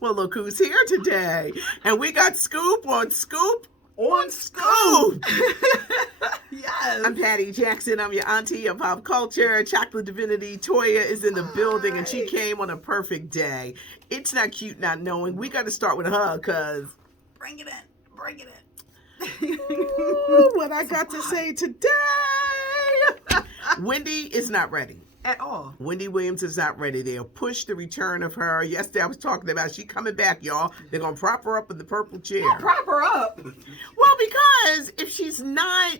Well, look who's here today. And we got Scoop on Scoop On Scoop. Yes. Yes. I'm Patty Jackson. I'm your auntie of pop culture. Chocolate Divinity Toya is in the building, and she came on a perfect day. It's not cute not knowing. We got to start with her, because... Bring it in. Bring it in. Ooh, what I got to say today. Wendy is not ready. At all. Wendy Williams is not ready. They'll push the return of her. Yesterday I was talking about she coming back, y'all. They're going to prop her up in the purple chair. Don't prop her up. Well, because if she's not...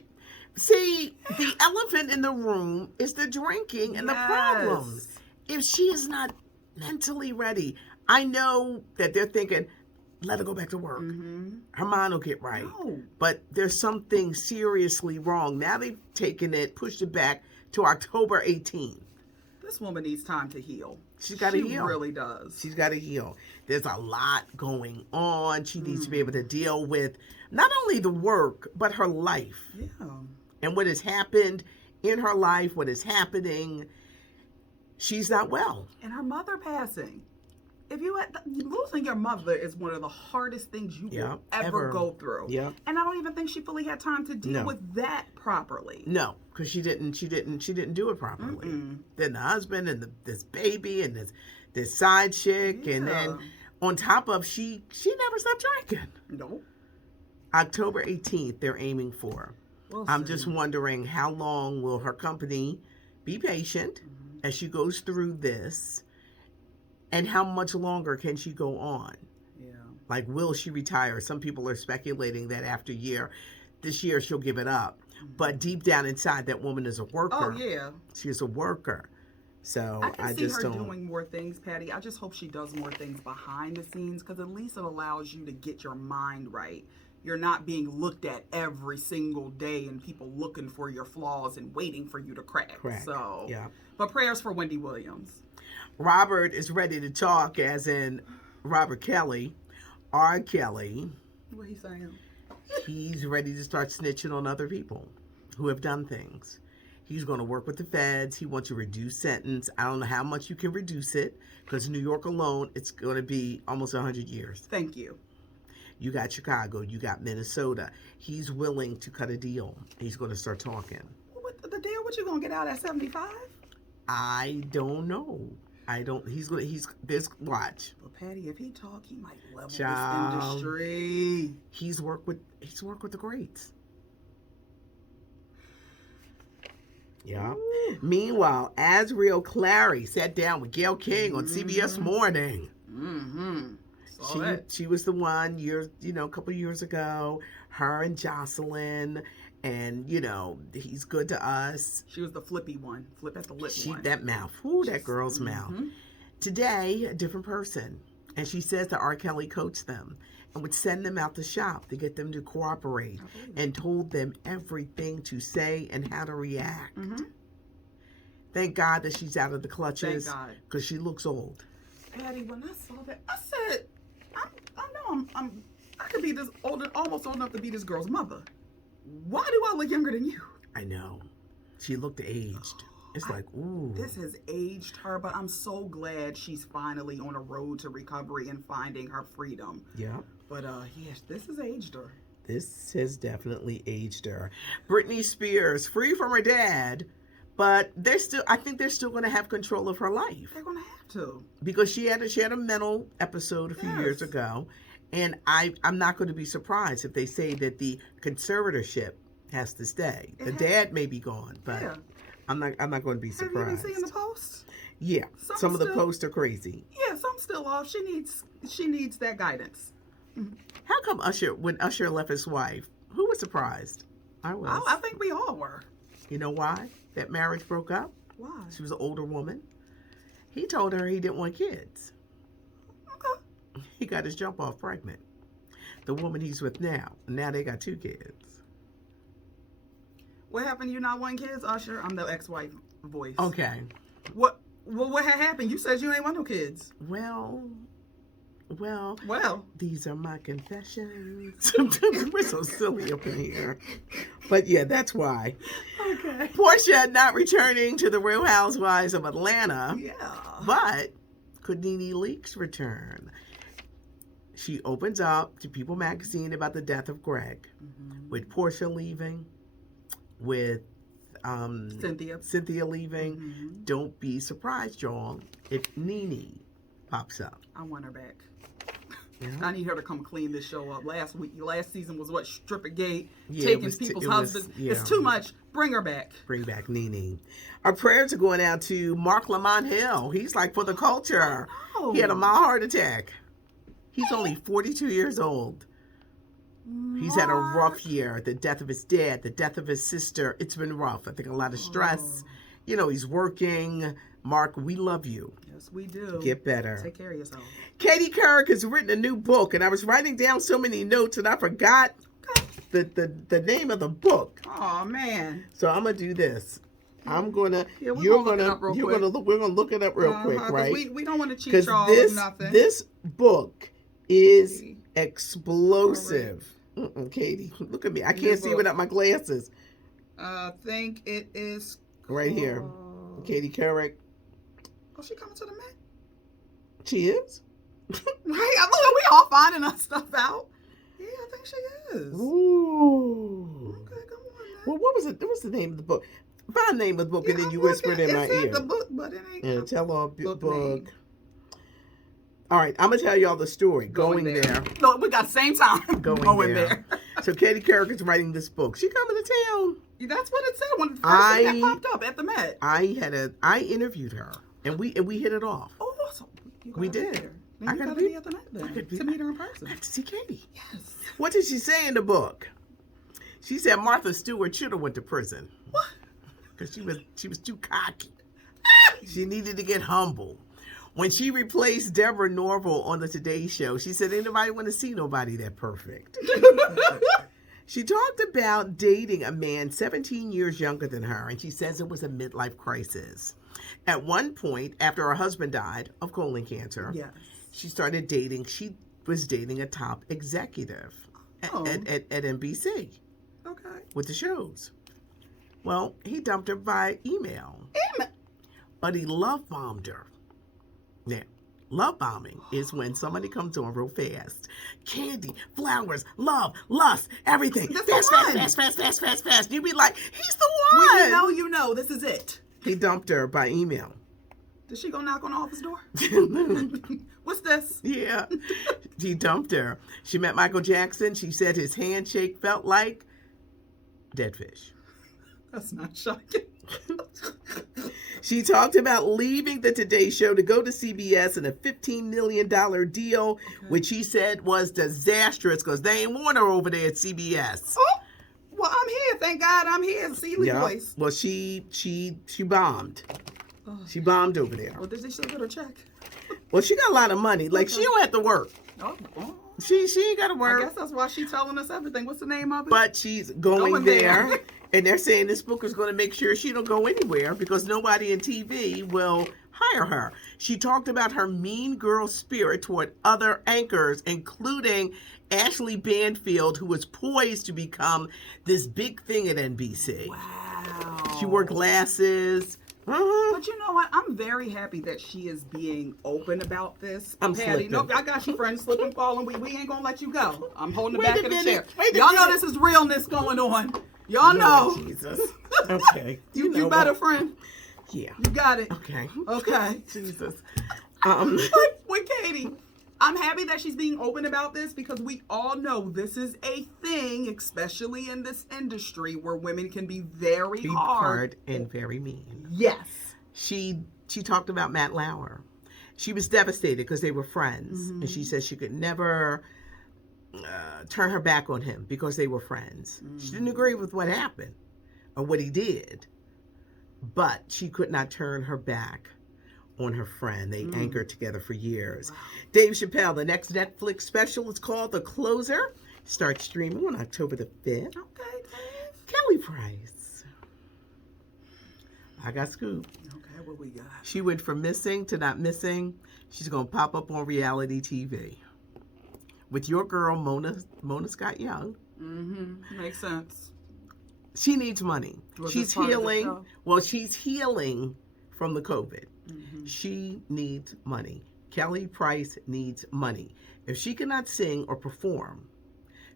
See, the elephant in the room is the drinking and the problems. If she is not mentally ready, I know that they're thinking, let her go back to work. Mm-hmm. Her mind will get right. No. But there's something seriously wrong. Now they've taken it, pushed it back to October 18th. This woman needs time to heal. She's got to heal. She really does. She's got to heal. There's a lot going on. She needs to be able to deal with not only the work, but her life. Yeah. And what has happened in her life, what is happening. She's not well. And her mother passing. If you losing your mother is one of the hardest things you will ever go through. Yeah. And I don't even think she fully had time to deal with that properly. No, because she didn't do it properly. Then the husband and this baby and this side chick, and then on top of she never stopped drinking. Nope. October 18th they're aiming for. I'm just wondering how long will her company be patient as she goes through this, and how much longer can she go on? Yeah. Like, will she retire? Some people are speculating that after this year she'll give it up. But deep down inside, that woman is a worker. Oh, yeah. She is a worker. So I can see her doing more things, Patty. I just hope she does more things behind the scenes, because at least it allows you to get your mind right. You're not being looked at every single day and people looking for your flaws and waiting for you to crack. So, yeah. But prayers for Wendy Williams. Robert is ready to talk, as in Robert Kelly, R. Kelly. What he saying? He's ready to start snitching on other people who have done things. He's going to work with the feds. He wants a reduced sentence. I don't know how much you can reduce it, because New York alone, it's going to be almost 100 years. Thank you. You got Chicago. You got Minnesota. He's willing to cut a deal. He's going to start talking. What the deal? What you going to get out at 75? I don't know. There's, watch. Well, Patty, if he talk, he might level this industry. He's worked with the greats. Yeah. Ooh. Meanwhile, Azriel Clary sat down with Gayle King on CBS Morning. Mm-hmm. She was the one a couple of years ago. Her and Jocelyn, and he's good to us. She was the flippy one, flip at the lip one. That mouth, that girl's mouth. Today, a different person, and she says that R. Kelly coached them and would send them out to shop to get them to cooperate, and told them everything to say and how to react. Thank God that she's out of the clutches. Thank God, because she looks old. Patty, when I saw that, I said, I know I could be this old, almost old enough to be this girl's mother. Why do I look younger than you? I know. She looked aged. It's like, ooh. This has aged her, but I'm so glad she's finally on a road to recovery and finding her freedom. Yeah. But yes, this has aged her. This has definitely aged her. Britney Spears, free from her dad, but I think they're still going to have control of her life. They're going to have to. Because she had a mental episode a few years ago, and I'm not going to be surprised if they say that the conservatorship has to stay. The dad may be gone, but I'm not going to be surprised. Have you been seeing the posts? Yeah, some of the posts are crazy. Yeah, some still off. She needs that guidance. How come when Usher left his wife, who was surprised? I was. I think we all were. You know why that marriage broke up? Why? She was an older woman. He told her he didn't want kids. Okay. He got his jump off pregnant. The woman he's with now they got 2 kids. What happened? You not wanting kids, Usher? I'm the ex-wife voice. Okay. What had happened? You said you ain't want no kids. Well, these are my confessions. We're so silly up in here. But yeah, that's why. Okay. Portia not returning to the Real Housewives of Atlanta. Yeah. But could Nene Leakes return? she opens up to People magazine about the death of Greg, with Portia leaving, with Cynthia leaving. Don't be surprised, y'all, if Nene pops up. I want her back. Yeah. I need her to come clean this show up. Last season was what, Strippergate, Yeah, taking people's husbands. It's too much. Bring her back. Bring back Nene. Our prayers are going out to Mark Lamont Hill. He's like for the culture. Oh. He had a mild heart attack. He's only 42 years old. He's had a rough year. The death of his dad, the death of his sister. It's been rough. I think a lot of stress. You know, he's working. Mark, we love you. Yes, we do. Get better. Take care of yourself. Katie Couric has written a new book, and I was writing down so many notes, and I forgot the name of the book. Oh man! So I'm gonna do this. I'm gonna. Yeah, we're gonna look it up real quick, right? We don't want to cheat y'all with nothing. This book is explosive. Katie, look at me. I can't see without my glasses. I think it is right here. Katie Couric. Oh, she coming to the Met? She is? Right? Look, we all finding our stuff out. Yeah, I think she is. Ooh. Okay, come on, man. Well, what was it? What was the name of the book? Find the name of the book, and then you whisper it in my ear. The book, but it ain't. Yeah, tell all book. All right, I'm gonna tell y'all the story. Going there. No, we got the same time. Going there. So Katie Couric is writing this book. She coming to town. That's what it said when the first thing that popped up at the Met. I interviewed her, and we hit it off. Oh, awesome. We did. I gotta be at the Met then to meet her in person. I have to see Katie. Yes. What did she say in the book? She said Martha Stewart should have went to prison. What? Because she was too cocky. She needed to get humble. When she replaced Deborah Norville on the Today Show, she said, "Ain't nobody want to see nobody that perfect." She talked about dating a man 17 years younger than her, and she says it was a midlife crisis. At one point, after her husband died of colon cancer, she started dating. She was dating a top executive at NBC with the shows. Well, he dumped her by email. But he love bombed her. Now, love bombing is when somebody comes on real fast. Candy, flowers, love, lust, everything. Fast. You be like, he's the one. When you know, this is it. He dumped her by email. Did she go knock on the office door? What's this? Yeah. He dumped her. She met Michael Jackson. She said his handshake felt like dead fish. That's not shocking. She talked about leaving the Today Show to go to CBS in a $15 million deal, which he said was disastrous because they ain't want her over there at CBS. Oh, well, I'm here. Thank God I'm here. Sealy voice. Well, she bombed. She bombed over there. Well, did she still get her check? Well, she got a lot of money. Like, she don't have to work. Oh. She ain't got to work. I guess that's why she's telling us everything. What's the name of it? But she's going there. And they're saying this book is going to make sure she don't go anywhere because nobody in TV will hire her. She talked about her mean girl spirit toward other anchors, including Ashley Banfield, who was poised to become this big thing at NBC. Wow. She wore glasses. But you know what? I'm very happy that she is being open about this. I'm Patty, slipping. nope, I got you, friend. Slip and fall, and we ain't gonna let you go. I'm holding the back of the chair. Y'all know this is realness going on. Y'all know. Jesus. Okay. You better, friend. Yeah. You got it. Okay. Jesus. With Katie, I'm happy that she's being open about this because we all know this is a thing, especially in this industry where women can be very hard and very mean. Yes. She talked about Matt Lauer. She was devastated because they were friends, and she said she could never turn her back on him because they were friends. She didn't agree with what happened or what he did, but she could not turn her back on her friend. They anchored together for years. Wow. Dave Chappelle, the next Netflix special is called The Closer. Starts streaming on October the 5th. Okay, Dave. Kelly Price. I got scoop. Okay, what we got? She went from missing to not missing. She's going to pop up on reality TV. With your girl, Mona Scott Young. Makes sense. She needs money. She's healing. Well, she's healing from the COVID. She needs money. Kelly Price needs money If she cannot sing or perform,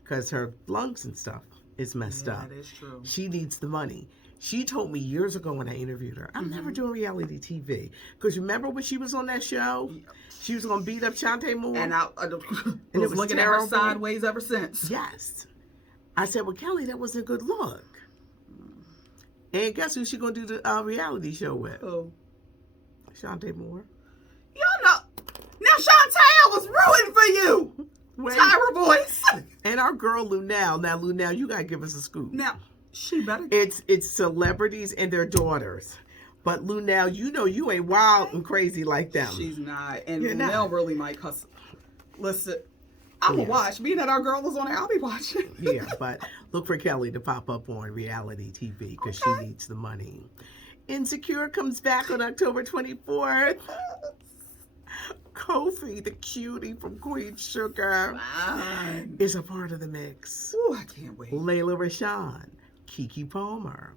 because her lungs and stuff is messed up, that is true. she needs the money. She told me years ago when I interviewed her, I'm never doing reality TV. Because remember when she was on that show? She was going to beat up Shantae Moore. And I And it was was looking terrible. at her sideways ever since. Yes. I said, well, Kelly, that wasn't a good look. And guess who she going to do the reality show with? Oh. Shantae Moore. Y'all know. Now, Shantae, I was rooting for you. Wait. Tyra voice. And our girl Lunel. Now, Lunel, you got to give us a scoop. Now, she better. It's celebrities and their daughters. But Lunel, you know you ain't wild and crazy like them. She's not. And You're Lunel not. really might cuss. Listen, I'm going to watch. Being that our girl is on there, I'll be watching. Yeah, but look for Kelly to pop up on reality TV because she needs the money. Insecure comes back on October 24th. Kofi, the cutie from Queen Sugar, Fine. is a part of the mix. Ooh, I can't wait. Layla Rashawn, Keke Palmer.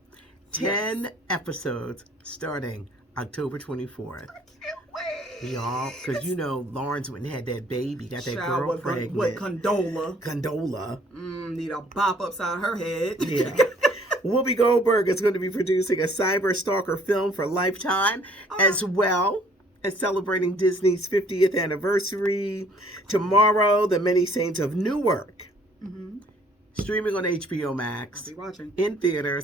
10 episodes starting October 24th. I can't wait. Y'all, because you know Lawrence went and had that baby, got that Child, girl what pregnant. Condola. Condola. Need a bop upside her head. Yeah. Whoopi Goldberg is going to be producing a cyber stalker film for Lifetime, as well as celebrating Disney's 50th anniversary. Tomorrow, The Many Saints of Newark, streaming on HBO Max, I'll be watching. in theaters.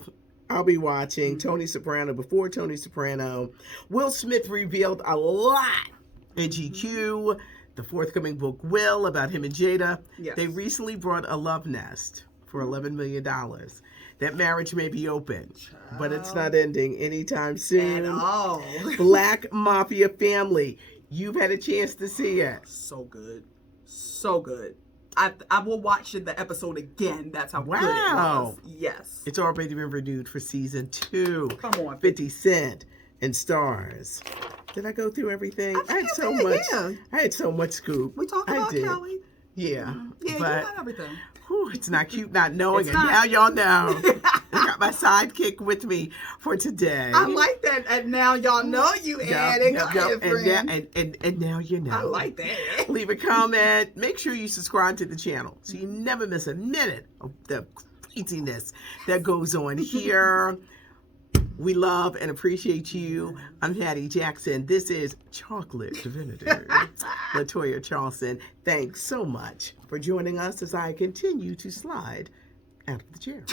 I'll be watching Tony Soprano before Tony Soprano. Will Smith revealed a lot in GQ. The forthcoming book, Will, about him and Jada. Yes. They recently brought a love nest for $11 million. That marriage may be open, but it's not ending anytime soon. At all. Black Mafia Family. You've had a chance to see it. So good. So good. I will watch the episode again. That's how good it Wow. was. Yes. It's already been renewed for season 2. Come on. 50 Cent and stars. Did I go through everything? I had so you did, much. yeah. I had so much scoop. We talked I about did. Kelly. Yeah. Yeah, you but got everything. it's not cute not knowing It's it. not. Now y'all know. I got my sidekick with me for today. I like that. And now y'all know you adding a And, friend. and now you know. I like that. Leave a comment. Make sure you subscribe to the channel so you never miss a minute of the craziness that goes on here. We love and appreciate you. I'm Hattie Jackson. This is Chocolate Divinity. LaToya Charleston, thanks so much for joining us as I continue to slide out of the chair.